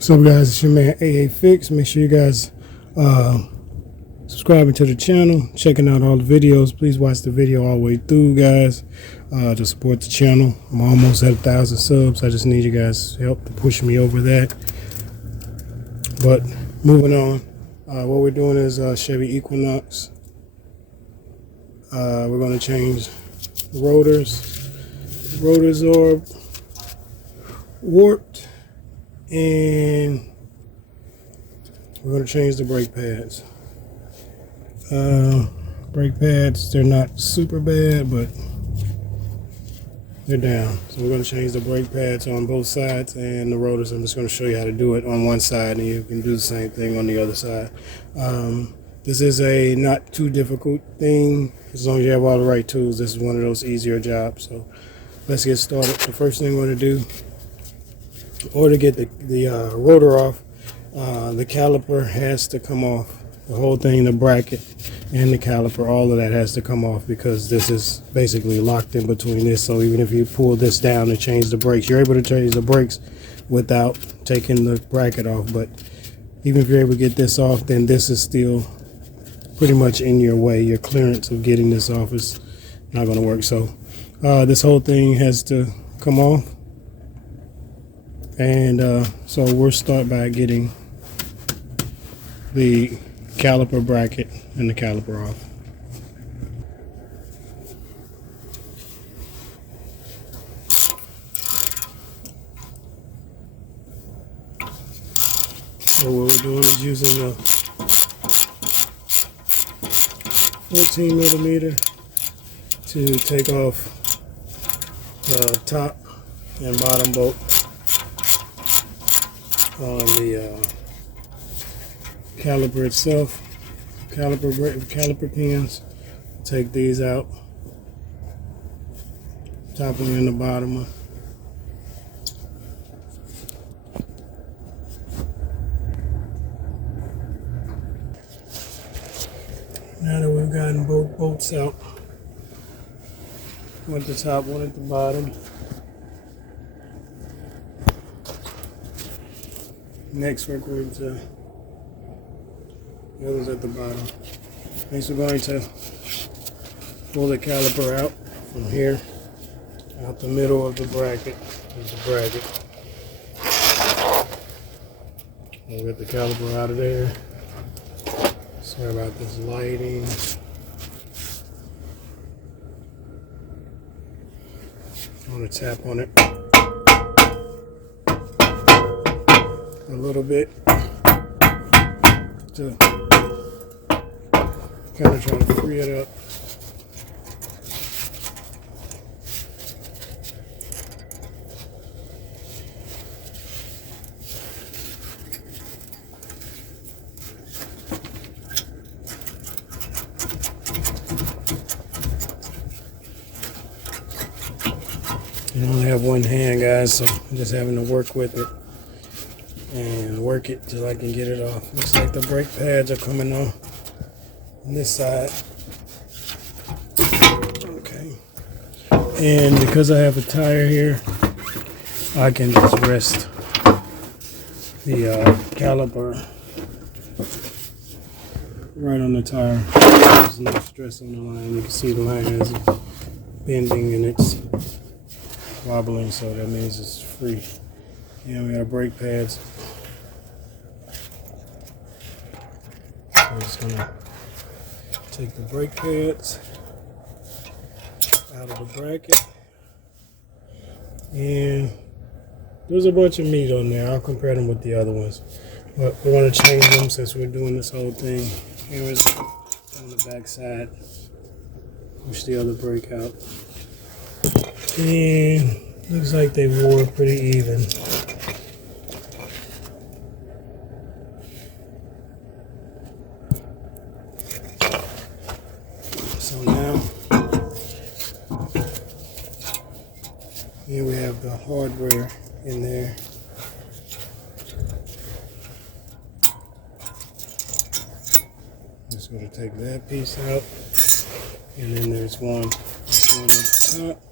So guys, it's your man AA Fix. Make sure you guys subscribing to the channel, checking out all the videos. Please watch the video all the way through, guys, to support the channel. I'm almost at 1,000 subs. I just need you guys' help to push me over that. But moving on, what we're doing is Chevy Equinox. We're going to change the rotors. The rotors are warped, and we're going to change the brake pads. Brake pads, they're not super bad, but they're down. So we're going to change the brake pads on both sides and the rotors. I'm just going to show you how to do it on one side, and you can do the same thing on the other side. This is a not too difficult thing. As long as you have all the right tools, this is one of those easier jobs. So let's get started. The first thing we're going to do, or to get the rotor off, the caliper has to come off. The whole thing, the bracket and the caliper, all of that has to come off, because this is basically locked in between this. So even if you pull this down and change the brakes, you're able to change the brakes without taking the bracket off. But even if you're able to get this off, then this is still pretty much in your way. Your clearance of getting this off is not going to work. So this whole thing has to come off. And so we'll start by getting the caliper bracket and the caliper off. So what we're doing is using the 14 millimeter to take off the top and bottom bolt on the caliper itself. Caliper pins. Take these out, top one and the bottom one. Now that we've gotten both bolts out, one at the top, one at the bottom. Next we're going to, the others at the bottom. Next we're going to pull the caliper out from here, out the middle of the bracket. There's the bracket. We'll get the caliper out of there. Sorry about this lighting. I'm going to tap on it a little bit to kind of try to free it up. I only have one hand, guys, so I'm just having to work with it and work it till I can get it off. Looks like the brake pads are coming off on this side. Okay. And because I have a tire here, I can just rest the caliper right on the tire. There's no stress on the line. You can see the line is bending and it's wobbling, so that means it's free. And we got brake pads. I'm just gonna take the brake pads out of the bracket, and there's a bunch of meat on there. I'll compare them with the other ones, but we're gonna change them since we're doing this whole thing. Here's on the back side. Push the other brake out, and looks like they wore pretty even. So now, here we have the hardware in there. Just going to take that piece out, and then there's one at the top.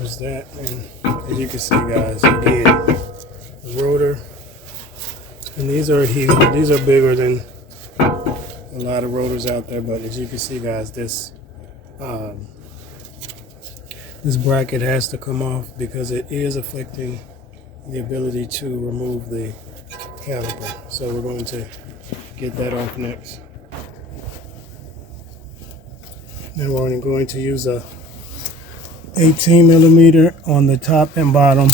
was that. And as you can see, guys, again, the rotor. And these are huge. These are bigger than a lot of rotors out there. But as you can see, guys, this bracket has to come off because it is affecting the ability to remove the caliper. So we're going to get that off next. Then we're only going to use a 18 millimeter on the top and bottom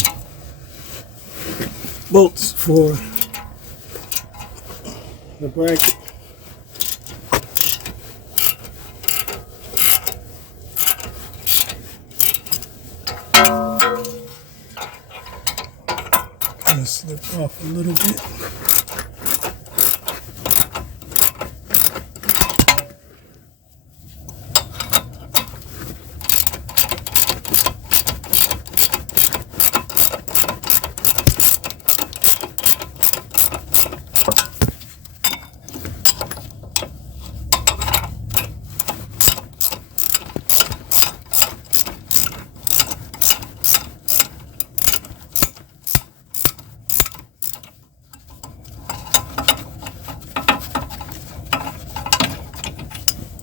bolts for the bracket. Gonna slip off a little bit.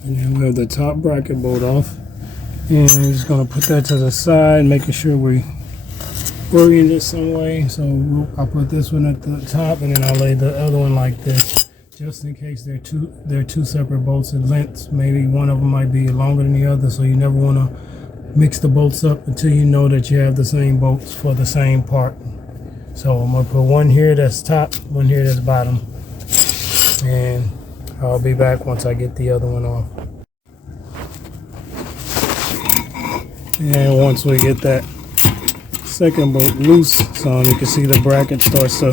And then we have the top bracket bolt off. And I'm just going to put that to the side, making sure we orient it some way. So I'll put this one at the top, and then I'll lay the other one like this, just in case they're two separate bolts in lengths. Maybe one of them might be longer than the other, so you never want to mix the bolts up until you know that you have the same bolts for the same part. So I'm going to put one here that's top, one here that's bottom, and I'll be back once I get the other one off. And once we get that second bolt loose, so you can see the bracket starts to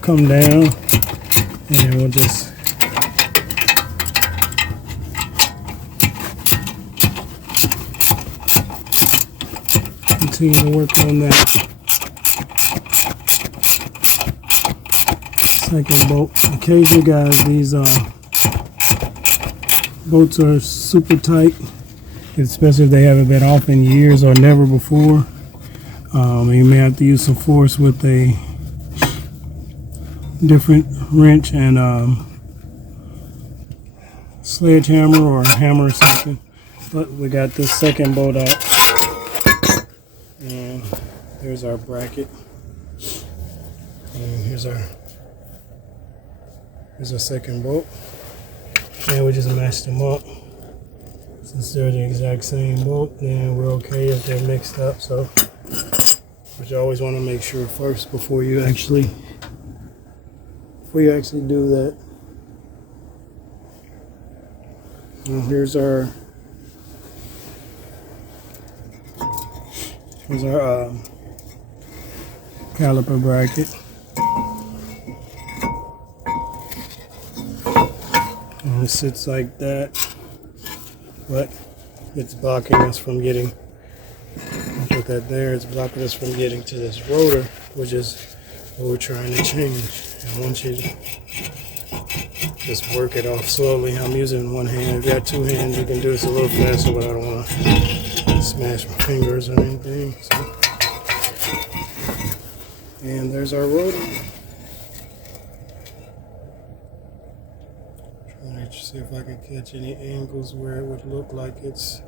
come down, and then we'll just continue to work on that second bolt. Occasionally, guys, these bolts are super tight, especially if they haven't been off in years or never before. You may have to use some force with a different wrench and sledgehammer or a hammer or something. But we got this second bolt out, and there's our bracket, and here's our second bolt, and we just matched them up. Since they're the exact same bolt, then we're okay if they're mixed up. So, but you always want to make sure first before you actually do that. And here's our caliper bracket. And it sits like that, but it's blocking us from getting, I'll put that there, it's blocking us from getting to this rotor, which is what we're trying to change. I want you to just work it off slowly. I'm using one hand. If you got two hands, you can do this a little faster, but I don't want to smash my fingers or anything. So. And there's our rotor. Trying to see if I can catch any angles where it would look like it's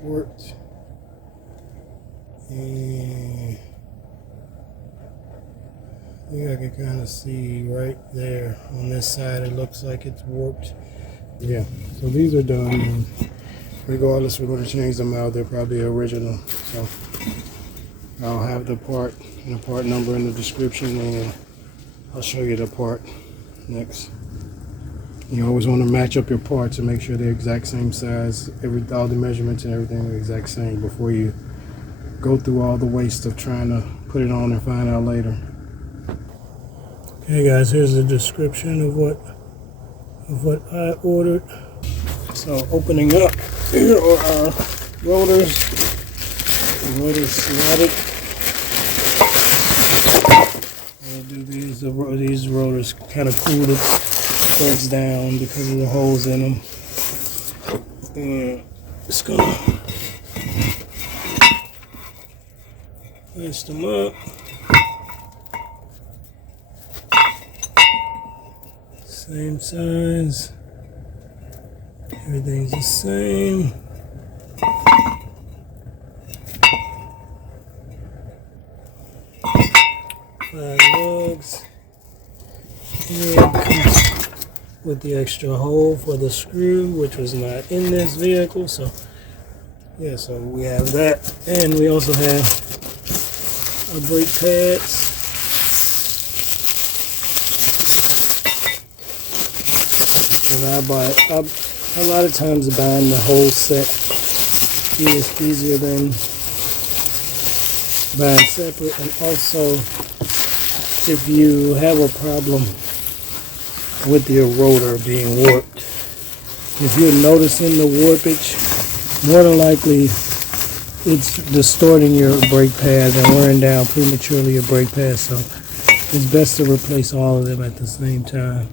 worked. And I think I can kind of see right there on this side. It looks like it's warped. Yeah, so these are done. And regardless, we're going to change them out. They're probably original. So I'll have the part and the part number in the description, and I'll show you the part next. You always want to match up your parts and make sure they're exact same size. All the measurements and everything are the exact same before you go through all the waste of trying to put it on and find out later. Okay guys, here's the description of what I ordered. So opening up, here are our rotors. The rotors slotted. I'll do these rotors kind of cool the threads down because of the holes in them. And Just gonna twist them up. Same size. Everything's the same. Five lugs. And it comes with the extra hole for the screw, which was not in this vehicle. So yeah, so we have that, and we also have our brake pads. And a lot of times buying the whole set is easier than buying separate. And also, if you have a problem with your rotor being warped, if you're noticing the warpage, more than likely it's distorting your brake pads and wearing down prematurely your brake pads. So it's best to replace all of them at the same time.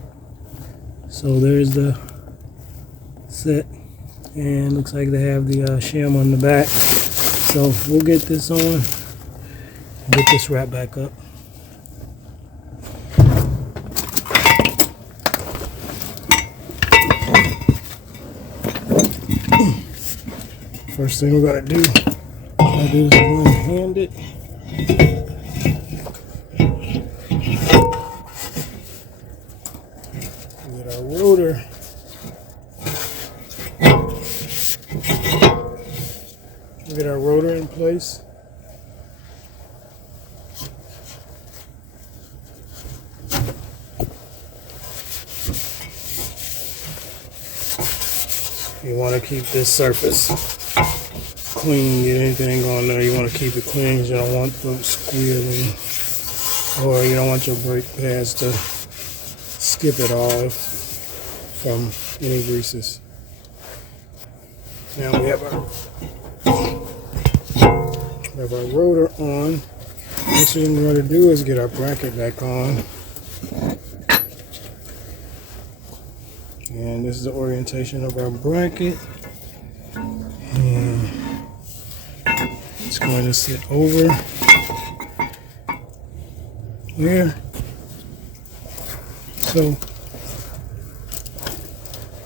So there's the set, and looks like they have the shim on the back. So we'll get this on, get this wrapped back up. First thing we're going to do is one-hand it. Get our rotor. Get our rotor in place. You want to keep this surface clean, get anything on there. You want to keep it clean because you don't want them squealing, or you don't want your brake pads to skip it off from any greases. Now we have our rotor on. Next thing we're going to do is get our bracket back on. And this is the orientation of our bracket. And it's going to sit over there. So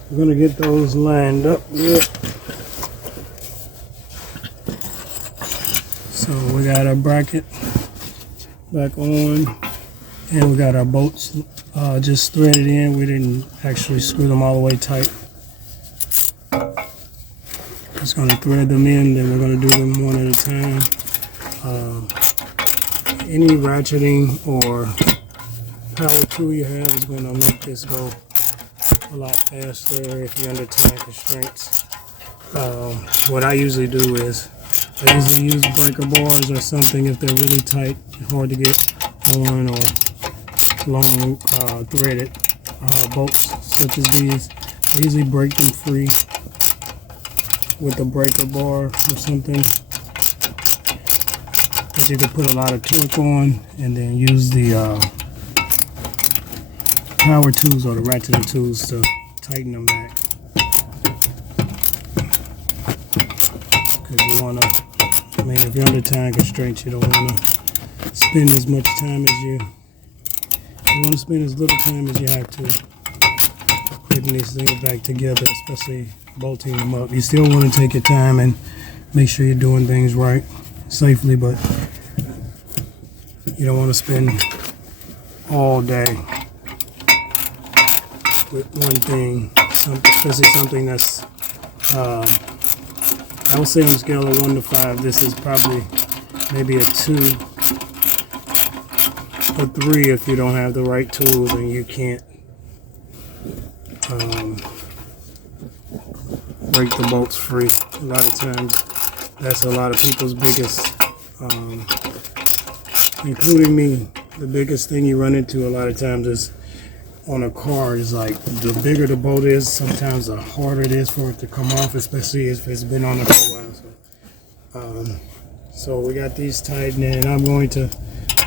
we're going to get those lined up good. So we got our bracket back on, and we got our bolts just threaded in. We didn't actually screw them all the way tight. Just going to thread them in, then we're going to do them one at a time. Any ratcheting or power tool you have is going to make this go a lot faster if you're under time constraints. What I usually do is I usually use breaker bars or something if they're really tight and hard to get on, or long threaded bolts such as these. I usually break them free with a breaker bar or something that you can put a lot of torque on, and then use the power tools or the ratcheting tools to tighten them back. Because you want to, if you're under time constraints, you don't want to spend as much time as you want to spend as little time as you have to putting these things back together, especially bolting them up. You still want to take your time and make sure you're doing things right, safely, but you don't want to spend all day with one thing, especially something that's I would say on a scale of 1 to 5, this is probably maybe a 2 or 3 if you don't have the right tools and you can't break the bolts free. A lot of times that's a lot of people's biggest, including me, the biggest thing you run into a lot of times is on a car is like the bigger the bolt is, sometimes the harder it is for it to come off, especially if it's been on there for a while. So we got these tightened, and I'm going to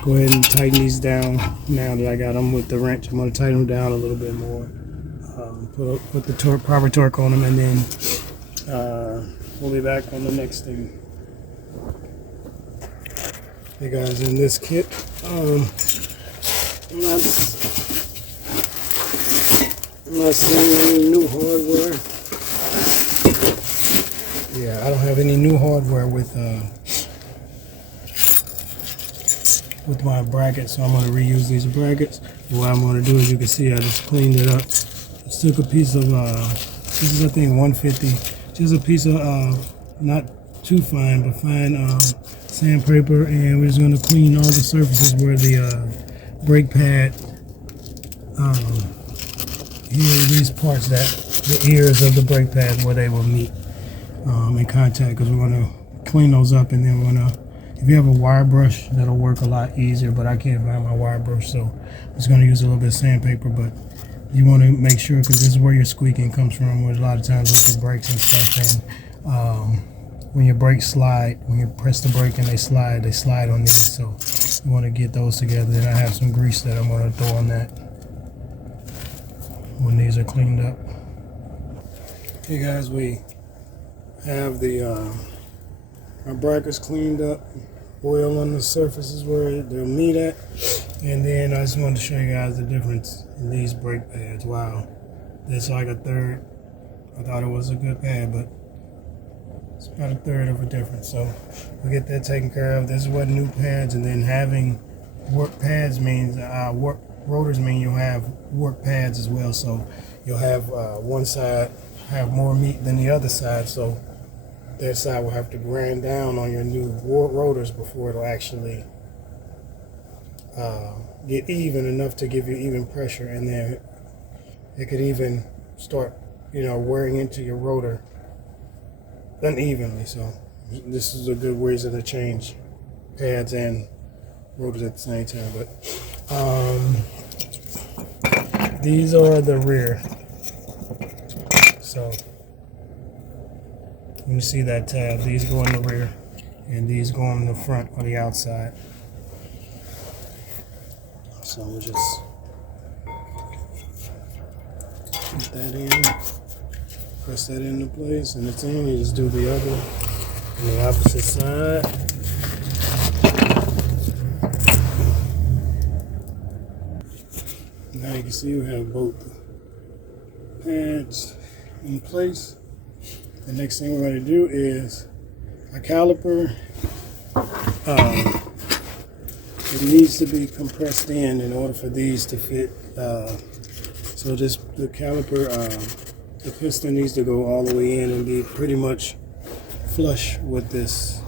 go ahead and tighten these down now that I got them with the wrench. I'm going to tighten them down a little bit more, put the proper torque on them, and then we'll be back on the next thing. Hey guys, in this kit, I'm not seeing any new hardware. Yeah, I don't have any new hardware with my brackets, so I'm going to reuse these brackets. What I'm going to do is, you can see I just cleaned it up. Just took a piece of this is I think 150, just a piece of not too fine but fine sandpaper, and we're just going to clean all the surfaces where the brake pad here, these parts, that the ears of the brake pad where they will meet in contact, because we're going to clean those up. And then we're going to, if you have a wire brush, that'll work a lot easier, but I can't find my wire brush, so I'm just going to use a little bit of sandpaper. But you want to make sure, because this is where your squeaking comes from, which a lot of times with your brakes and stuff. And when your brakes slide, when you press the brake and they slide on these. So you want to get those together. Then I have some grease that I'm going to throw on that when these are cleaned up. Hey guys, we have the our brackets cleaned up, oil on the surfaces where they'll meet at, and then I just wanted to show you guys the difference in these brake pads. Wow, that's like a third. I thought it was a good pad, but it's about a third of a difference. So we get that taken care of. This is what new pads, and then having work pads means rotors mean you'll have work pads as well. So you'll have one side have more meat than the other side, so that side will have to grind down on your new rotors before it'll actually get even enough to give you even pressure, and then it could even start, wearing into your rotor unevenly. So this is a good reason to change pads and rotors at the same time. But these are the rear. So when you see that tab, these go in the rear and these go in the front or the outside. So we'll just put that in, press that into place, and it's in. You just do the other on the opposite side. Now you can see we have both pads in place. The next thing we're going to do is a caliper. It needs to be compressed in order for these to fit. So the caliper, the piston needs to go all the way in and be pretty much flush with this.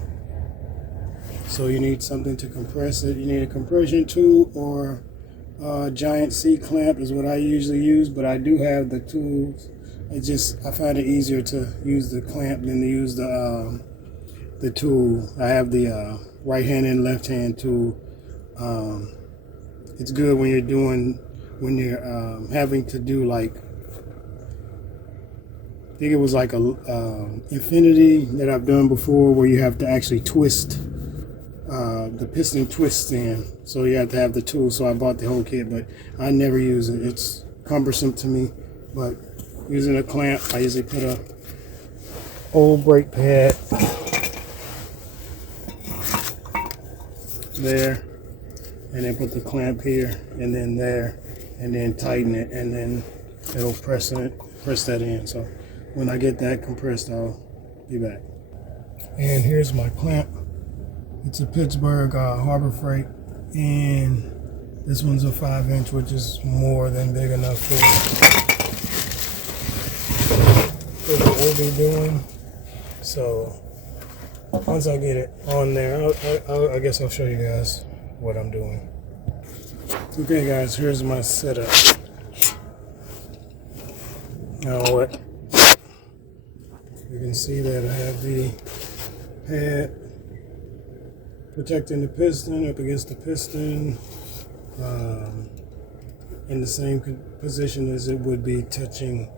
So you need something to compress it. You need a compression tool or a giant C-clamp is what I usually use, but I do have the tools. I find it easier to use the clamp than to use the tool. I have the right hand and left hand tool. It's good when you're having to do, like, I think it was like a Infinity that I've done before, where you have to actually twist the piston twists in, so you have to have the tool. So I bought the whole kit, but I never use it. It's cumbersome to me. But using a clamp, I usually put a old brake pad there, and then put the clamp here and then there, and then tighten it, and then it'll press that in. So when I get that compressed, I'll be back. And here's my clamp. It's a Pittsburgh Harbor Freight, and this one's a 5-inch, which is more than big enough for what we'll be doing. So once I get it on there, I guess I'll show you guys what I'm doing. Okay guys, here's my setup. Now what? You can see that I have the pad protecting the piston up against the piston, in the same position as it would be touching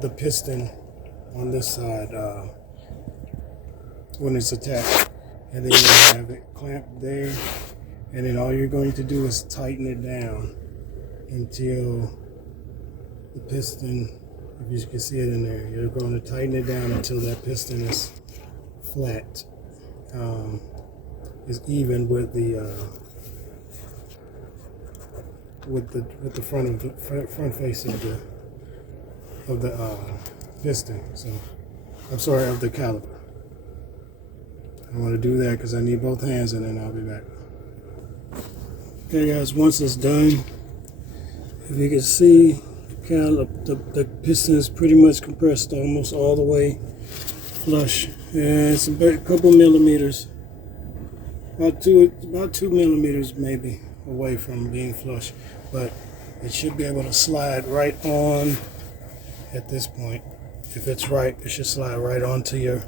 the piston on this side when it's attached. And then you have it clamped there, and then all you're going to do is tighten it down until the piston If you can see it in there, you're going to tighten it down until that piston is flat, is even with the front face of the piston. So I'm sorry, of the caliper. I want to do that because I need both hands, and then I'll be back. Okay, guys, once it's done, if you can see, the piston is pretty much compressed almost all the way flush, and it's a couple millimeters, about two millimeters maybe away from being flush, but it should be able to slide right on at this point. If it's right, it should slide right onto your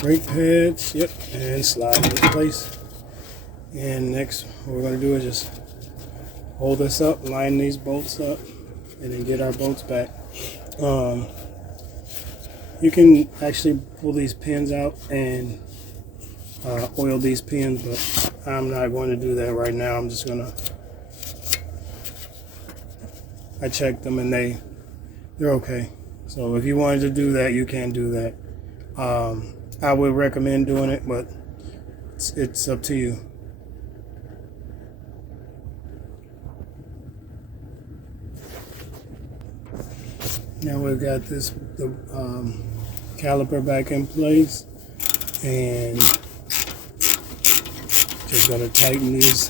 brake pads. Yep, and slide into place. And next, what we're going to do is just hold this up, line these bolts up, and then get our bolts back. You can actually pull these pins out and oil these pins, but I'm not going to do that right now. I'm just going to, I checked them and they're okay. So if you wanted to do that, you can do that. I would recommend doing it, but it's up to you. Now we've got the caliper back in place, and just gonna tighten these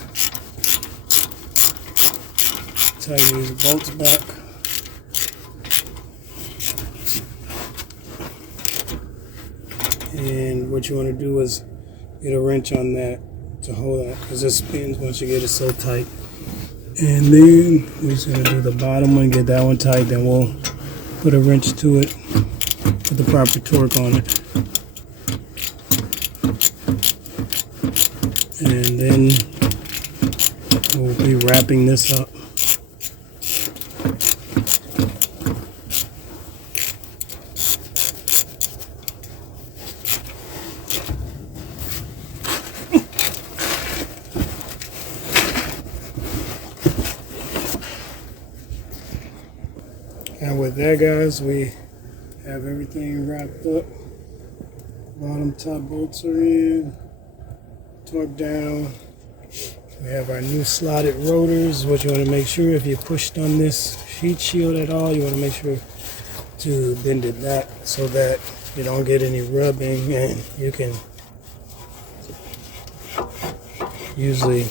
bolts back. And what you want to do is get a wrench on that to hold that, because it spins once you get it so tight. And then we're just going to do the bottom one, get that one tight, then we'll put a wrench to it, put the proper torque on it. And then we'll be wrapping this up. And with that, guys, we have everything wrapped up. Bottom top bolts are in, torque down. We have our new slotted rotors. What you want to make sure, if you pushed on this heat shield at all, you want to make sure to bend it back so that you don't get any rubbing, and you can usually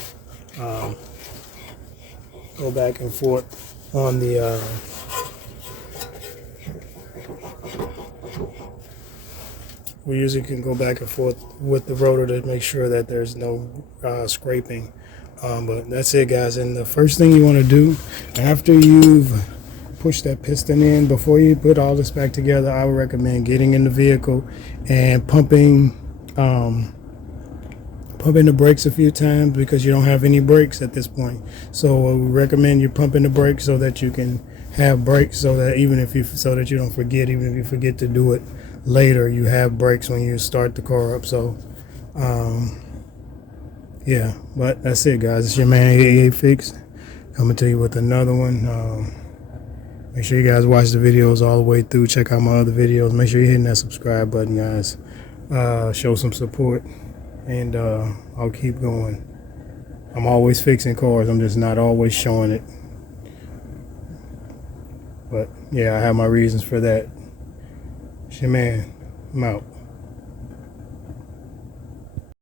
go back and forth on the we usually can go back and forth with the rotor to make sure that there's no scraping. But that's it, guys. And the first thing you want to do after you've pushed that piston in, before you put all this back together, I would recommend getting in the vehicle and pumping the brakes a few times, because you don't have any brakes at this point. So we recommend you pumping the brakes so that you can have brakes, so that so that you don't forget, even if you forget to do it later, you have brakes when you start the car up. So yeah, but that's it, guys. It's your man AA Fix coming to you with another one. Make sure you guys watch the videos all the way through. Check out my other videos. Make sure you're hitting that subscribe button, guys. Show some support, and I'll keep going. I'm always fixing cars. I'm just not always showing it. But yeah, I have my reasons for that. It's your man. I'm out.